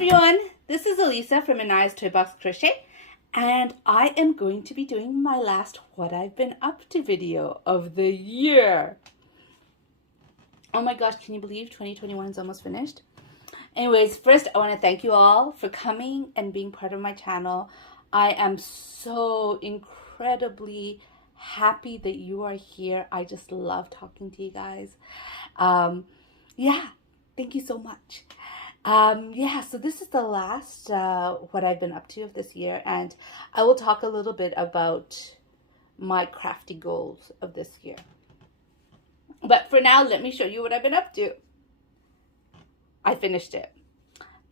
everyone, this is Elisa from Anaya's Toy Box Crochet, and I am going to be doing my last What I've Been Up To video of the year. Oh my gosh, can you believe 2021 is almost finished? Anyways, first I want to thank you all for coming and being part of my channel. I am so incredibly happy that you are here. I just love talking to you guys. Yeah, thank you so much. So this is the last what I've been up to of this year, and I will talk a little bit about my crafty goals of this year. But for now, let me show you what I've been up to. I finished it.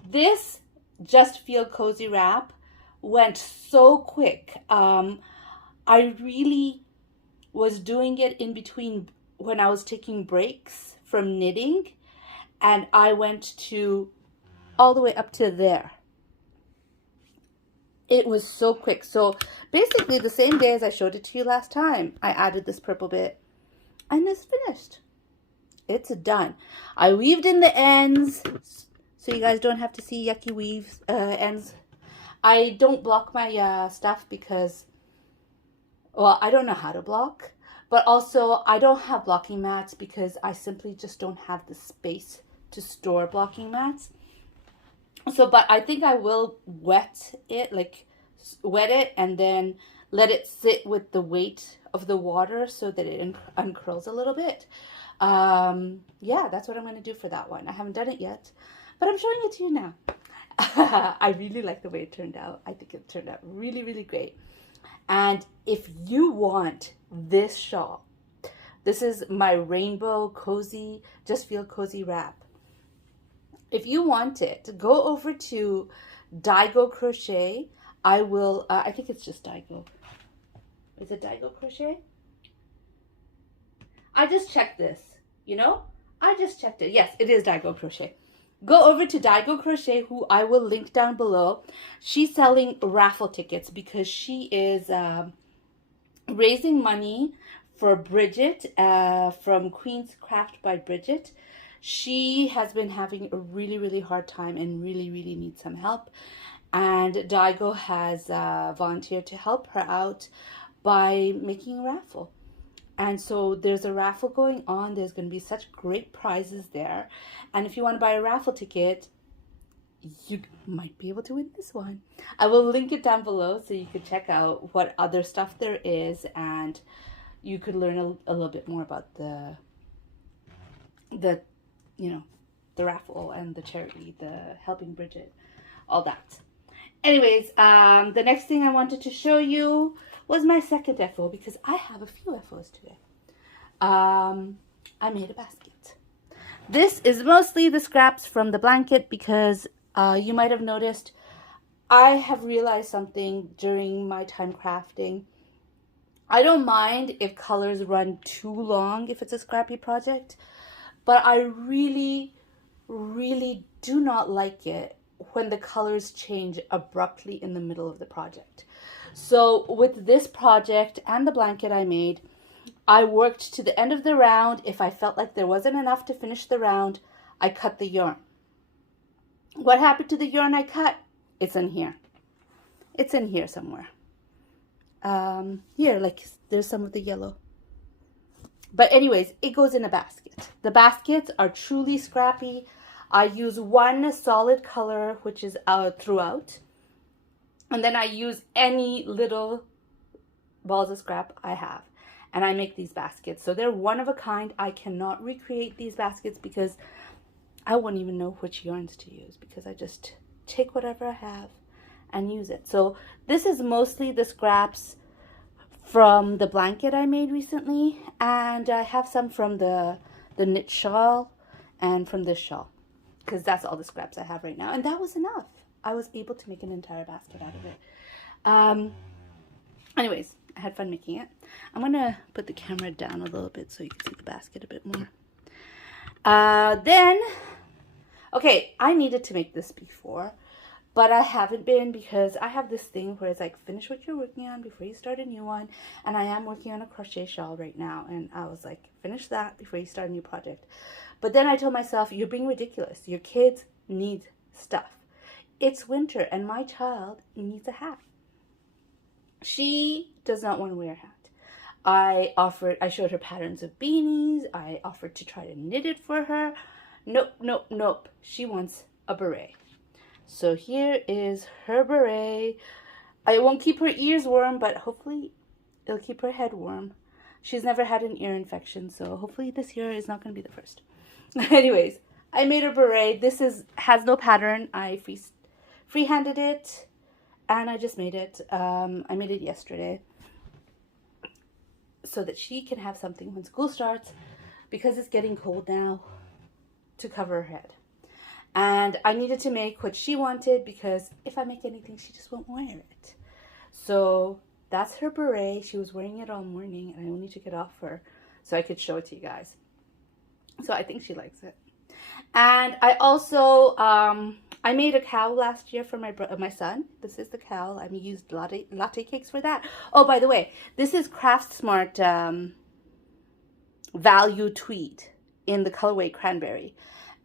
This Just Feel Cozy wrap went so quick. I really was doing it in between when I was taking breaks from knitting, and I went to all the way up to there. It was so quick. So basically the same day as I showed it to you last time, I added this purple bit and it's finished. It's done. I weaved in the ends so you guys don't have to see yucky weaves ends. I don't block my stuff because, well, I don't know how to block, but also I don't have blocking mats because I simply just don't have the space to store blocking mats. So, but I think I will wet it and then let it sit with the weight of the water so that it uncurls a little bit. Yeah, that's what I'm going to do for that one. I haven't done it yet, but I'm showing it to you now. I really like the way it turned out. I think it turned out really, really great. And if you want this shawl, this is my rainbow cozy, Just Feel Cozy wrap. If you want it, go over to Daigo Crochet. I will, I think it's just Daigo. Is it Daigo Crochet? I just checked this, you know? I just checked it. Yes, it is Daigo Crochet. Go over to Daigo Crochet, who I will link down below. She's selling raffle tickets because she is raising money for Bridget from Queen's Craft by Bridget. She has been having a really, really hard time and really, really needs some help. And Daigo has volunteered to help her out by making a raffle. And so there's a raffle going on. There's going to be such great prizes there. And if you want to buy a raffle ticket, you might be able to win this one. I will link it down below so you can check out what other stuff there is. And you could learn a little bit more about the raffle and the charity, the Helping Bridget, all that. Anyways, the next thing I wanted to show you was my second FO because I have a few FOs today. I made a basket. This is mostly the scraps from the blanket because you might have noticed I have realized something during my time crafting. I don't mind if colors run too long if it's a scrappy project, but I really, really do not like it when the colors change abruptly in the middle of the project. So with this project and the blanket I made, I worked to the end of the round. If I felt like there wasn't enough to finish the round, I cut the yarn. What happened to the yarn I cut? It's in here. It's in here somewhere. Here, like there's some of the yellow. But anyways, it goes in a basket. The baskets are truly scrappy. I use one solid color, which is throughout. And then I use any little balls of scrap I have. And I make these baskets. So they're one of a kind. I cannot recreate these baskets because I wouldn't even know which yarns to use because I just take whatever I have and use it. So this is mostly the scraps from the blanket I made recently, and I have some from the knit shawl and from this shawl because that's all the scraps I have right now, and that was enough. I was able to make an entire basket out of it. Anyways, I had fun making it. I'm gonna put the camera down a little bit so you can see the basket a bit more. Okay, I needed to make this before, but I haven't been because I have this thing where it's like, finish what you're working on before you start a new one. And I am working on a crochet shawl right now. And I was like, finish that before you start a new project. But then I told myself, you're being ridiculous. Your kids need stuff. It's winter and my child needs a hat. She does not want to wear a hat. I showed her patterns of beanies. I offered to try to knit it for her. Nope, nope, nope. She wants a beret. So here is her beret. I won't keep her ears warm, but hopefully it'll keep her head warm. She's never had an ear infection, so hopefully this year is not going to be the first. Anyways, I made her beret. This has no pattern. I freehanded it, and I just made it. I made it yesterday so that she can have something when school starts, because it's getting cold now, to cover her head. And I needed to make what she wanted, because if I make anything, she just won't wear it. So that's her beret. She was wearing it all morning, and I only took it off her so I could show it to you guys. So I think she likes it. And I also, I made a cowl last year for my son. This is the cowl. I used latte cakes for that. Oh, by the way, this is Craft Smart Value Tweed in the colorway Cranberry.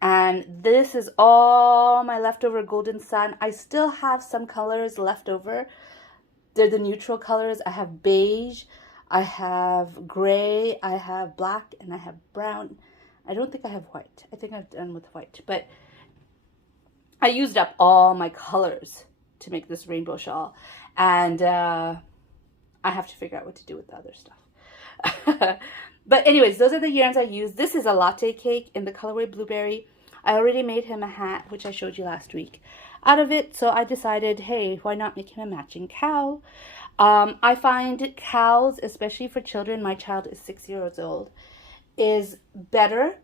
And this is all my leftover Golden Sun. I still have some colors left over. They're the neutral colors. I have beige, I have gray, I have black, and I have brown. I don't think I have white. I think I've done with white. But I used up all my colors to make this rainbow shawl. And I have to figure out what to do with the other stuff. But anyways, those are the yarns I used. This is a latte cake in the colorway Blueberry. I already made him a hat, which I showed you last week, out of it. So I decided, hey, why not make him a matching cowl? I find cowls, especially for children, my child is 6 years old, is better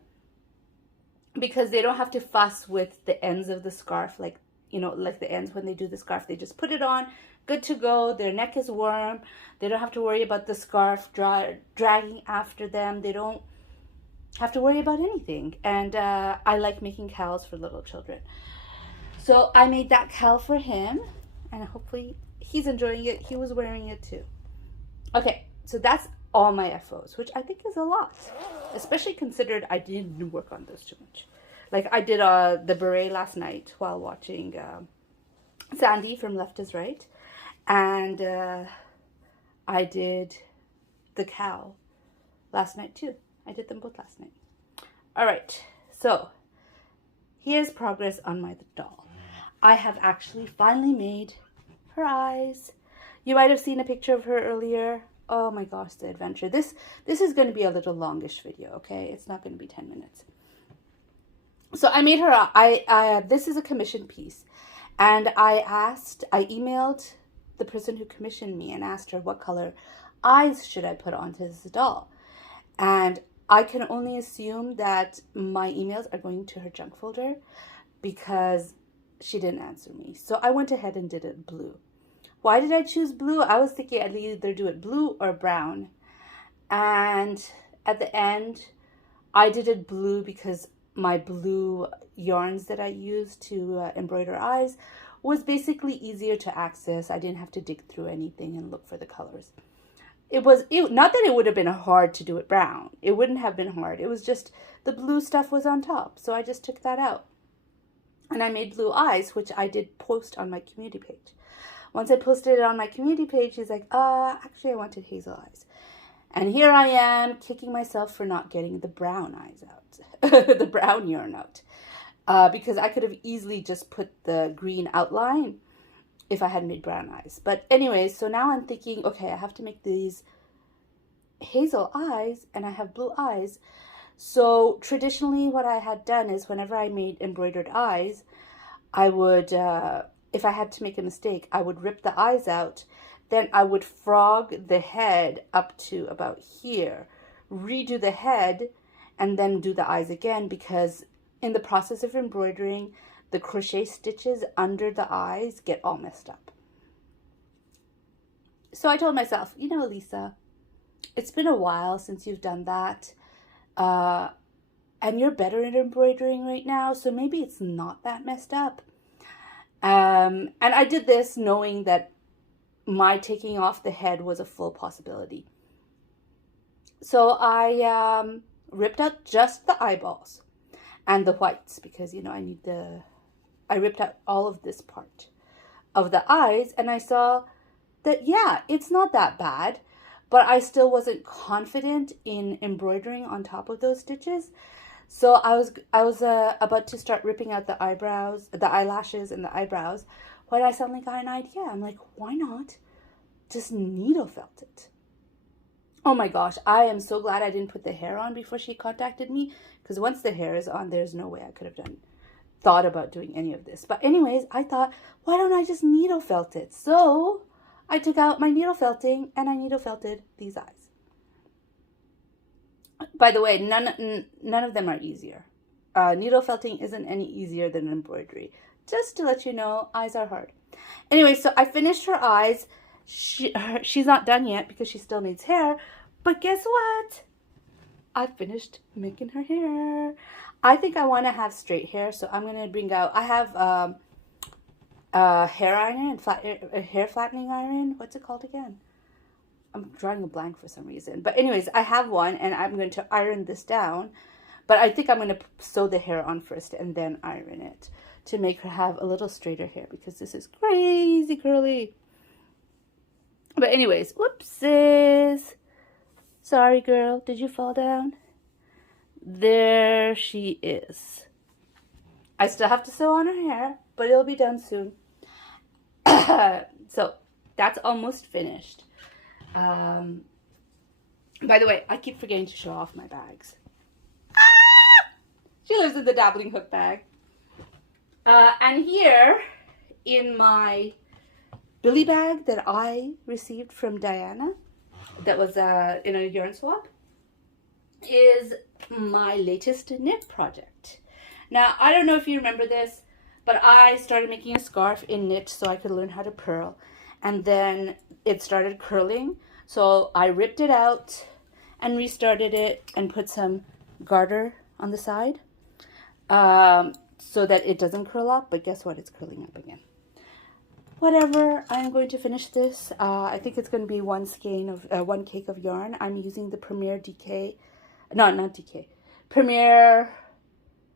because they don't have to fuss with the ends of the scarf, like, you know, like the ends when they do the scarf. They just put it on, good to go. Their neck is warm. They don't have to worry about the scarf dragging after them. They don't have to worry about anything. And I like making cowls for little children. So I made that cowl for him, and hopefully he's enjoying it. He was wearing it too. Okay, so that's all my FOs, which I think is a lot, especially considered I didn't work on those too much. Like I did the beret last night while watching Sandy from Left is Right, and I did the cowl last night too. I did them both last night. All right, so here's progress on my doll. I have actually finally made her eyes. You might have seen a picture of her earlier. Oh my gosh, the adventure. This is going to be a little longish video, okay? It's not going to be 10 minutes. So I made her, this is a commission piece. And I emailed the person who commissioned me and asked her what color eyes should I put onto this doll. And I can only assume that my emails are going to her junk folder because she didn't answer me. So I went ahead and did it blue. Why did I choose blue? I was thinking I'd either do it blue or brown. And at the end, I did it blue because my blue yarns that I used to embroider eyes was basically easier to access. I didn't have to dig through anything and look for the colors. Not that it would have been hard to do it brown. It wouldn't have been hard. It was just the blue stuff was on top. So I just took that out. And I made blue eyes, which I did post on my community page. Once I posted it on my community page, he's like, actually I wanted hazel eyes. And here I am kicking myself for not getting the brown eyes out, the brown yarn out. Because I could have easily just put the green outline if I had made brown eyes. But anyways, so now I'm thinking, okay, I have to make these hazel eyes and I have blue eyes. So traditionally what I had done is whenever I made embroidered eyes, I would, if I had to make a mistake, I would rip the eyes out. Then I would frog the head up to about here, redo the head, and then do the eyes again, because in the process of embroidering, the crochet stitches under the eyes get all messed up. So I told myself, you know, Lisa, it's been a while since you've done that. And you're better at embroidering right now, so maybe it's not that messed up. And I did this knowing that my taking off the head was a full possibility. So I ripped out just the eyeballs and the whites because, you know, I need the I ripped out all of this part of the eyes, and I saw that, yeah, it's not that bad, but I still wasn't confident in embroidering on top of those stitches. So I was about to start ripping out the eyebrows, the eyelashes and the eyebrows, when I suddenly got an idea. I'm like, why not just needle felt it? Oh my gosh, I am so glad I didn't put the hair on before she contacted me, because once the hair is on, there's no way I could have thought about doing any of this. But anyways, I thought, why don't I just needle felt it? So I took out my needle felting and I needle felted these eyes. By the way, none of them are easier. Needle felting isn't any easier than embroidery. Just to let you know, eyes are hard. Anyway, so I finished her eyes. She's not done yet because she still needs hair. But guess what? I finished making her hair. I think I want to have straight hair, so I'm going to bring out... I have a hair iron, a hair flattening iron. What's it called again? I'm drawing a blank for some reason. But anyways, I have one, and I'm going to iron this down. But I think I'm going to sew the hair on first and then iron it to make her have a little straighter hair, because this is crazy curly. But anyways, whoopsies. Sorry, girl. Did you fall down? There she is. I still have to sew on her hair, but it'll be done soon. So that's almost finished. By the way, I keep forgetting to show off my bags. Ah! She lives in the dabbling hook bag. And here in my Billy bag that I received from Diana, that was in a yarn swap, is my latest knit project. Now, I don't know if you remember this, but I started making a scarf in knit so I could learn how to purl. And then it started curling. So I ripped it out and restarted it and put some garter on the side so that it doesn't curl up. But guess what? It's curling up again. Whatever, I'm going to finish this. I think it's going to be one cake of yarn. I'm using the Premier DK, no, not DK, Premier,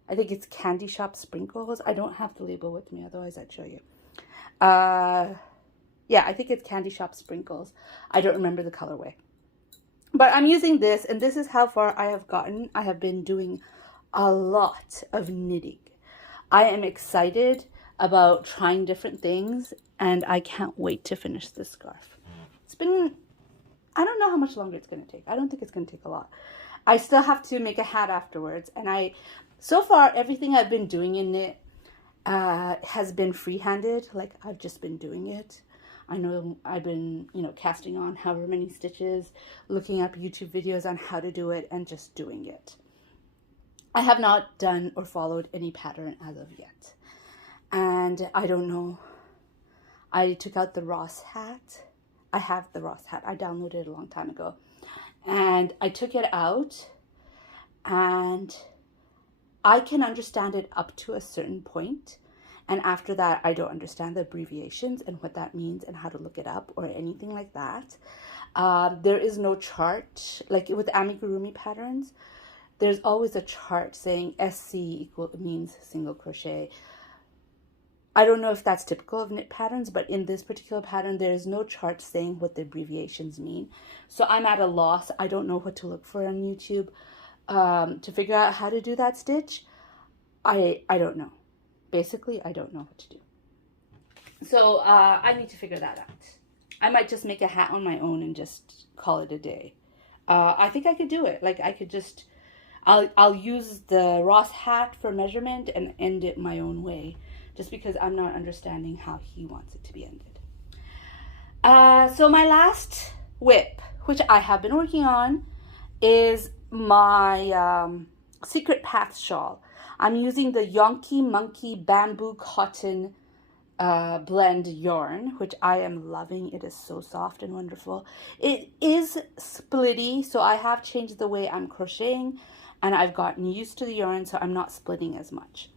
I think it's Candy Shop Sprinkles. I don't have the label with me, otherwise I'd show you. Yeah, I think it's Candy Shop Sprinkles. I don't remember the colorway. But I'm using this, and this is how far I have gotten. I have been doing a lot of knitting. I am excited about trying different things, and I can't wait to finish this scarf. It's been, I don't know how much longer it's going to take. I don't think it's going to take a lot. I still have to make a hat afterwards, and so far everything I've been doing in knit has been free-handed. Like, I've just been doing it. I know I've been, casting on however many stitches, looking up YouTube videos on how to do it, and just doing it. I have not done or followed any pattern as of yet. And I don't know. I took out the Ross hat. I have the Ross hat. I downloaded it a long time ago. And I took it out, and I can understand it up to a certain point. And after that, I don't understand the abbreviations and what that means and how to look it up or anything like that. There is no chart. Like with amigurumi patterns, there's always a chart saying SC means single crochet. I don't know if that's typical of knit patterns, but in this particular pattern, there is no chart saying what the abbreviations mean. So I'm at a loss. I don't know what to look for on YouTube to figure out how to do that stitch. I don't know. Basically, I don't know what to do. So I need to figure that out. I might just make a hat on my own and just call it a day. I think I could do it. Like, I could just, I'll use the Ross hat for measurement and end it my own way, just because I'm not understanding how he wants it to be ended. So my last whip, which I have been working on, is my Secret Path shawl. I'm using the Yonky Monkey Bamboo Cotton blend yarn, which I am loving. It is so soft and wonderful. It is splitty, so I have changed the way I'm crocheting, and I've gotten used to the yarn, so I'm not splitting as much.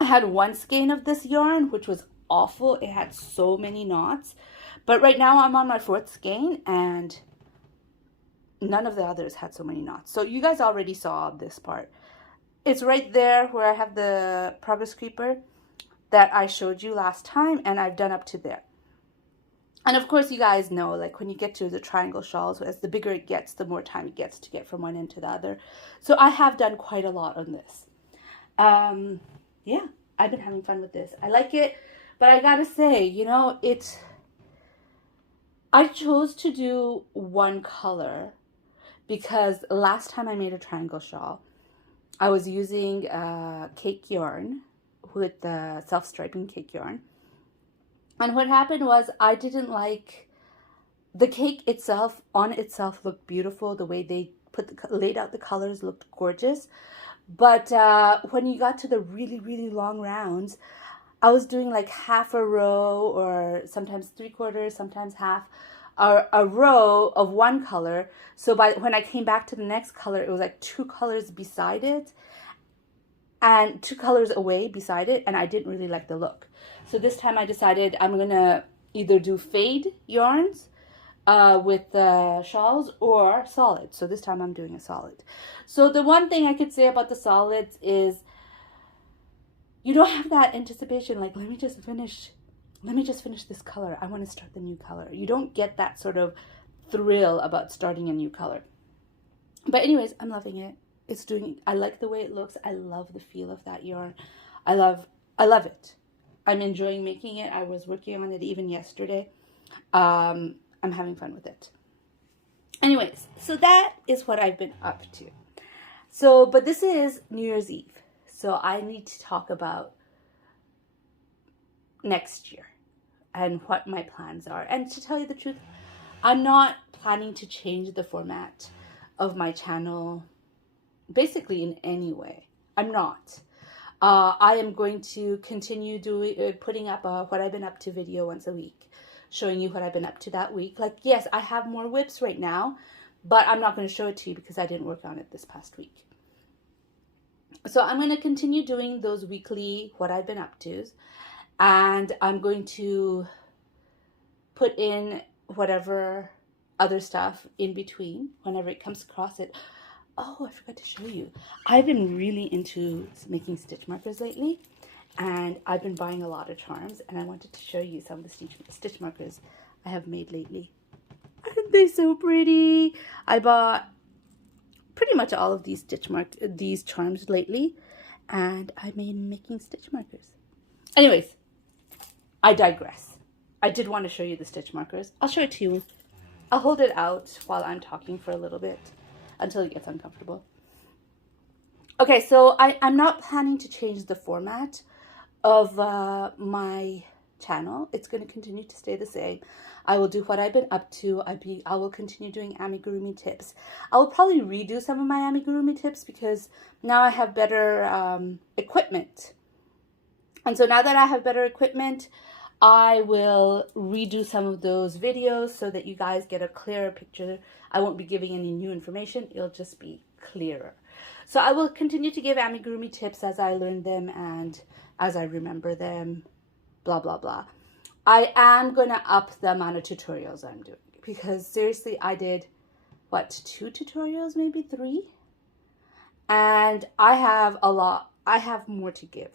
I had one skein of this yarn, which was awful. It had so many knots, but right now I'm on my fourth skein, and none of the others had so many knots. So you guys already saw this part. It's right there where I have the progress creeper. that I showed you last time, and I've done up to there. And of course, you guys know, like when you get to the triangle shawls, as the bigger it gets, the more time it gets to get from one end to the other. So I have done quite a lot on this. Yeah, I've been having fun with this. I like it, but I gotta say, you know, I chose to do one color because last time I made a triangle shawl, I was using cake yarn with the self-striping cake yarn. And what happened was I didn't like the cake itself, on itself looked beautiful. The way they laid out the colors looked gorgeous. But when you got to the really, really long rounds, I was doing like half a row or sometimes 3/4, sometimes half a row of one color. So when I came back to the next color, it was like 2 colors beside it and 2 colors away beside it. And I didn't really like the look. So this time I decided I'm going to either do fade yarns with the shawls or solid. So this time I'm doing a solid. So the one thing I could say about the solids is you don't have that anticipation, like, let me just finish this color. I want to start the new color. You don't get that sort of thrill about starting a new color. But anyways, I'm loving it. I like the way it looks. I love the feel of that yarn. I love it. I'm enjoying making it. I was working on it even yesterday. I'm having fun with it. Anyways, so that is what I've been up to. So, but this is New Year's Eve. So I need to talk about next year and what my plans are. And to tell you the truth, I'm not planning to change the format of my channel basically in any way. I'm not. I am going to continue putting up a what I've been up to video once a week, showing you what I've been up to that week. Like, yes, I have more whips right now, but I'm not going to show it to you because I didn't work on it this past week. So I'm going to continue doing those weekly what I've been up to, and I'm going to put in whatever other stuff in between whenever it comes across it. Oh, I forgot to show you. I've been really into making stitch markers lately, and I've been buying a lot of charms, and I wanted to show you some of the stitch markers I have made lately. Aren't they so pretty? I bought pretty much all of these these charms lately, and I made making stitch markers. Anyways, I digress. I did want to show you the stitch markers. I'll show it to you. I'll hold it out while I'm talking for a little bit until it gets uncomfortable. Okay, so I'm not planning to change the format of my channel. It's going to continue to stay the same. I will do what I've been up to. I will continue doing amigurumi tips. I will probably redo some of my amigurumi tips because now I have better equipment. And so now that I have better equipment, I will redo some of those videos so that you guys get a clearer picture. I won't be giving any new information. It'll just be clearer. So I will continue to give amigurumi tips as I learn them and as I remember them, blah, blah, blah. I am going to up the amount of tutorials I'm doing because seriously, I did, 2 tutorials, maybe 3? And I have a lot. I have more to give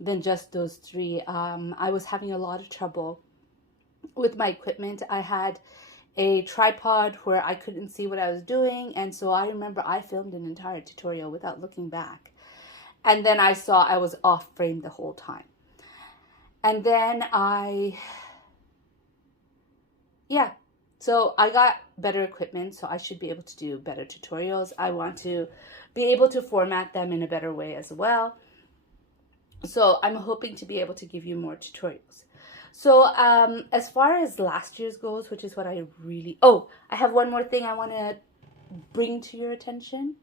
than just those 3. I was having a lot of trouble with my equipment. I had a tripod where I couldn't see what I was doing, and so I remember I filmed an entire tutorial without looking back, and then I saw I was off frame the whole time. And then so I got better equipment, so I should be able to do better tutorials. I want to be able to format them in a better way as well. So I'm hoping to be able to give you more tutorials. So as far as last year's goes, which is what I really... Oh, I have one more thing I want to bring to your attention.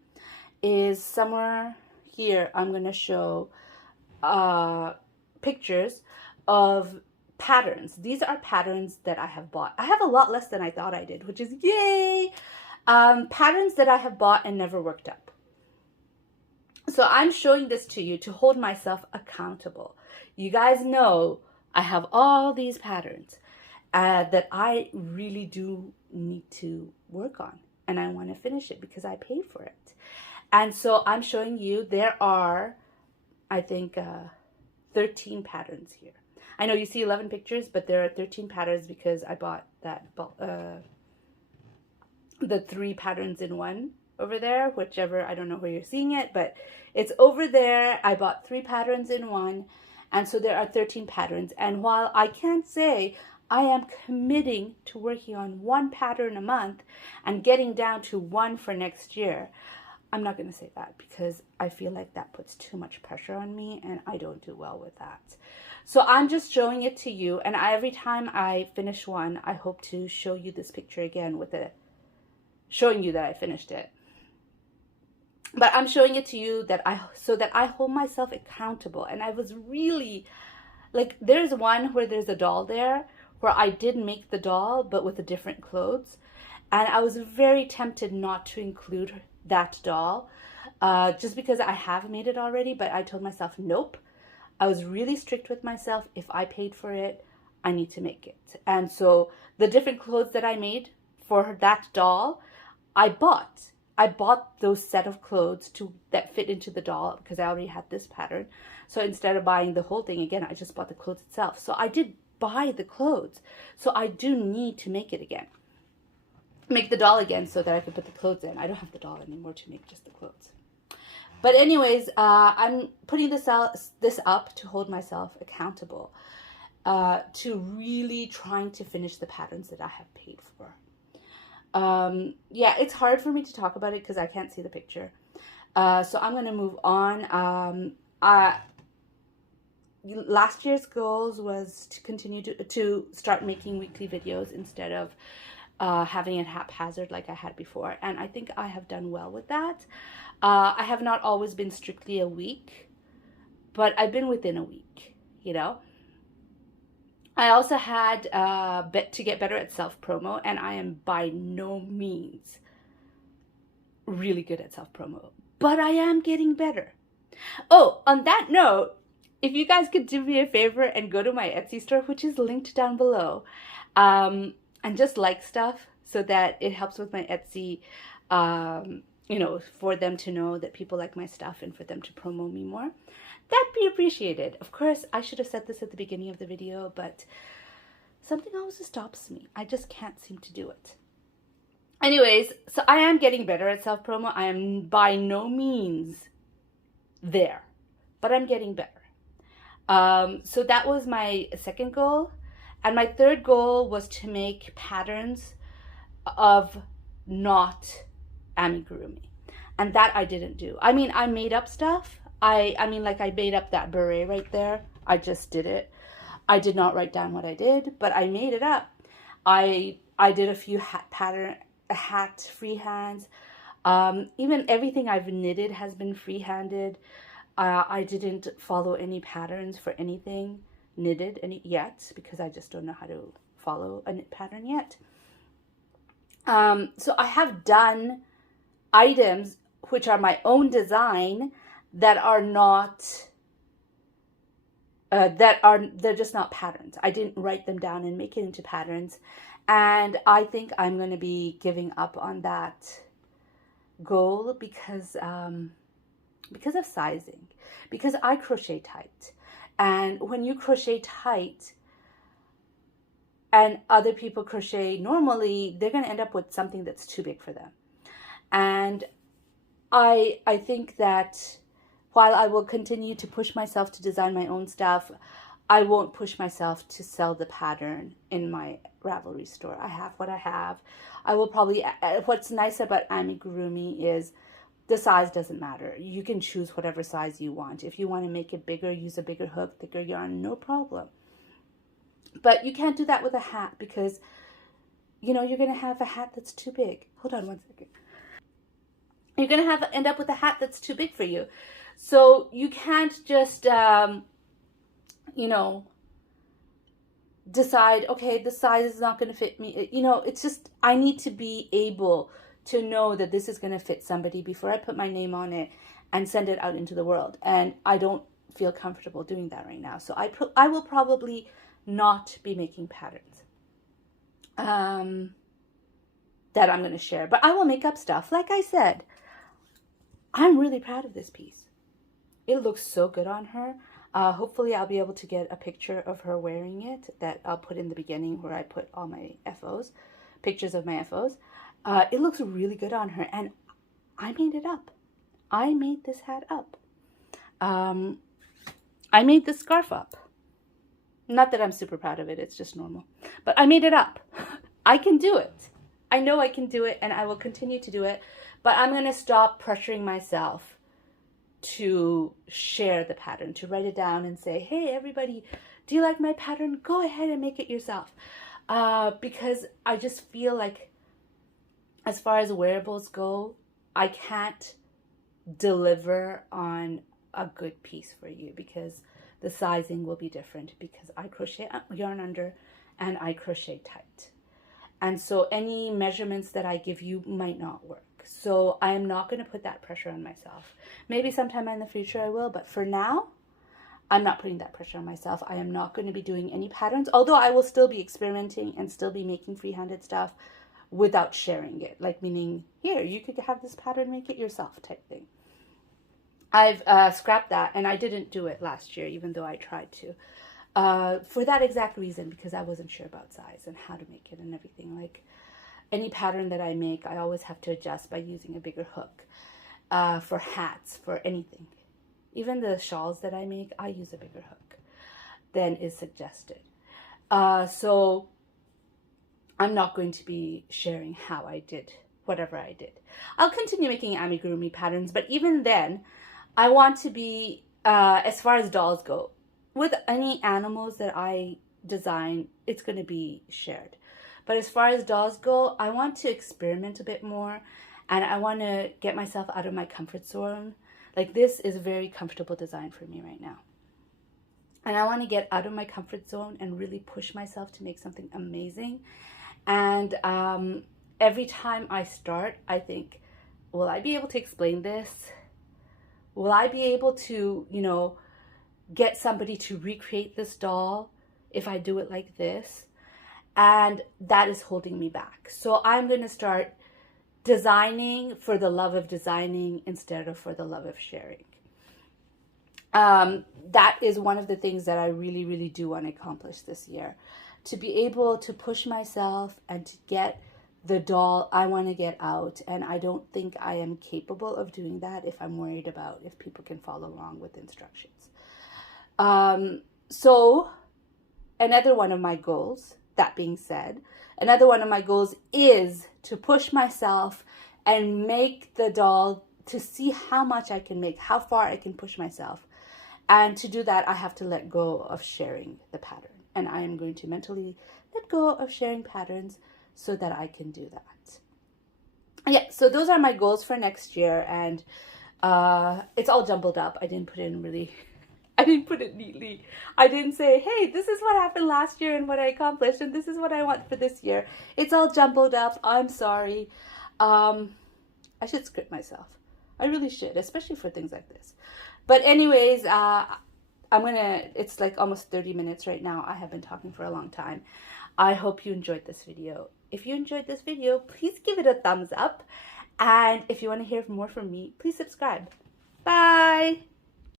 Is somewhere here I'm going to show pictures of patterns. These are patterns that I have bought. I have a lot less than I thought I did, which is yay! Patterns that I have bought and never worked up. So I'm showing this to you to hold myself accountable. You guys know I have all these patterns that I really do need to work on. And I want to finish it because I paid for it. And so I'm showing you there are, I think, 13 patterns here. I know you see 11 pictures, but there are 13 patterns because I bought that the 3 patterns in one over there, whichever, I don't know where you're seeing it, but it's over there. I bought 3 patterns in one, and so there are 13 patterns. And while I can't say I am committing to working on 1 pattern a month and getting down to 1 for next year, I'm not going to say that because I feel like that puts too much pressure on me and I don't do well with that. So I'm just showing it to you, and every time I finish one, I hope to show you this picture again with it, showing you that I finished it. But I'm showing it to you so that I hold myself accountable. And I was really, like, there's one where there's a doll there where I did make the doll, but with a different clothes. And I was very tempted not to include that doll, just because I have made it already, but I told myself, nope. I was really strict with myself. If I paid for it, I need to make it. And so the different clothes that I made for that doll, I bought those set of clothes that fit into the doll because I already had this pattern. So instead of buying the whole thing again, I just bought the clothes itself. So I did buy the clothes. So I do need to make it again. Make the doll again so that I can put the clothes in. I don't have the doll anymore to make just the clothes. But anyways, I'm putting this up to hold myself accountable, to really trying to finish the patterns that I have paid for. Yeah, it's hard for me to talk about it because I can't see the picture. So I'm going to move on. Last year's goals was to continue to start making weekly videos instead of having it haphazard like I had before. And I think I have done well with that. I have not always been strictly a week, but I've been within a week, you know. I also had to get better at self-promo, and I am by no means really good at self-promo, but I am getting better. Oh, on that note, if you guys could do me a favor and go to my Etsy store, which is linked down below, and just like stuff so that it helps with my Etsy, you know, for them to know that people like my stuff and for them to promote me more. That'd be appreciated. Of course, I should have said this at the beginning of the video, but something always stops me. I just can't seem to do it. Anyways, so I am getting better at self-promo. I am by no means there, but I'm getting better. So that was my second goal. And my third goal was to make patterns of not amigurumi. And that I didn't do. I mean, I made up stuff. I mean, like I made up that beret right there. I just did it. I did not write down what I did, but I made it up. I did a few hat freehands. Even everything I've knitted has been freehanded. I didn't follow any patterns for anything knitted yet because I just don't know how to follow a knit pattern yet. So I have done items which are my own design that are not they're just not patterns. I didn't write them down and make it into patterns, and I think I'm going to be giving up on that goal because of sizing, because I crochet tight, and when you crochet tight and other people crochet normally, they're going to end up with something that's too big for them. And I think that while I will continue to push myself to design my own stuff, I won't push myself to sell the pattern in my Ravelry store. I have what I have. I will probably, what's nice about amigurumi is the size doesn't matter. You can choose whatever size you want. If you want to make it bigger, use a bigger hook, thicker yarn, no problem. But you can't do that with a hat because, you know, you're going to have a hat that's too big. Hold on one second. You're going to end up with a hat that's too big for you. So you can't just, you know, decide, okay, the size is not going to fit me. You know, it's just, I need to be able to know that this is going to fit somebody before I put my name on it and send it out into the world. And I don't feel comfortable doing that right now. So I will probably not be making patterns that I'm going to share. But I will make up stuff. Like I said, I'm really proud of this piece. It looks so good on her. Hopefully I'll be able to get a picture of her wearing it that I'll put in the beginning where I put all my FOs, pictures of my FOs. It looks really good on her, and I made it up. I made this hat up. I made this scarf up. Not that I'm super proud of it, it's just normal. But I made it up. I can do it. I know I can do it, and I will continue to do it. But I'm going to stop pressuring myself to share the pattern, to write it down and say, hey, everybody, do you like my pattern? Go ahead and make it yourself. Because I just feel like as far as wearables go, I can't deliver on a good piece for you because the sizing will be different because I crochet yarn under and I crochet tight. And so any measurements that I give you might not work. So I am not going to put that pressure on myself. Maybe sometime in the future I will, but for now, I'm not putting that pressure on myself. I am not going to be doing any patterns, although I will still be experimenting and still be making free-handed stuff without sharing it. Like meaning, here, you could have this pattern, make it yourself type thing. I've scrapped that, and I didn't do it last year, even though I tried to. For that exact reason, because I wasn't sure about size and how to make it and everything. Like, any pattern that I make, I always have to adjust by using a bigger hook. For hats, for anything. Even the shawls that I make, I use a bigger hook than is suggested. So I'm not going to be sharing how I did whatever I did. I'll continue making amigurumi patterns, but even then, I want to be, as far as dolls go, with any animals that I design, it's going to be shared. But as far as dolls go, I want to experiment a bit more, and I want to get myself out of my comfort zone. Like, this is a very comfortable design for me right now. And I want to get out of my comfort zone and really push myself to make something amazing. And every time I start, I think, will I be able to explain this? Will I be able to, you know, get somebody to recreate this doll if I do it like this? And that is holding me back. So I'm going to start designing for the love of designing instead of for the love of sharing. That is one of the things that I really, really do want to accomplish this year. To be able to push myself and to get the doll I want to get out. And I don't think I am capable of doing that if I'm worried about if people can follow along with instructions. So another one of my goals, that being said, another one of my goals is to push myself and make the doll, to see how much I can make, how far I can push myself. And to do that, I have to let go of sharing the pattern. And I am going to mentally let go of sharing patterns so that I can do that. Yeah, so those are my goals for next year. And it's all jumbled up. I didn't put it neatly. I didn't say, hey, this is what happened last year and what I accomplished, and this is what I want for this year. It's all jumbled up. I'm sorry. I should script myself. I really should, especially for things like this. But anyways, it's like almost 30 minutes right now. I have been talking for a long time. I hope you enjoyed this video. If you enjoyed this video, please give it a thumbs up. And if you want to hear more from me, please subscribe. Bye.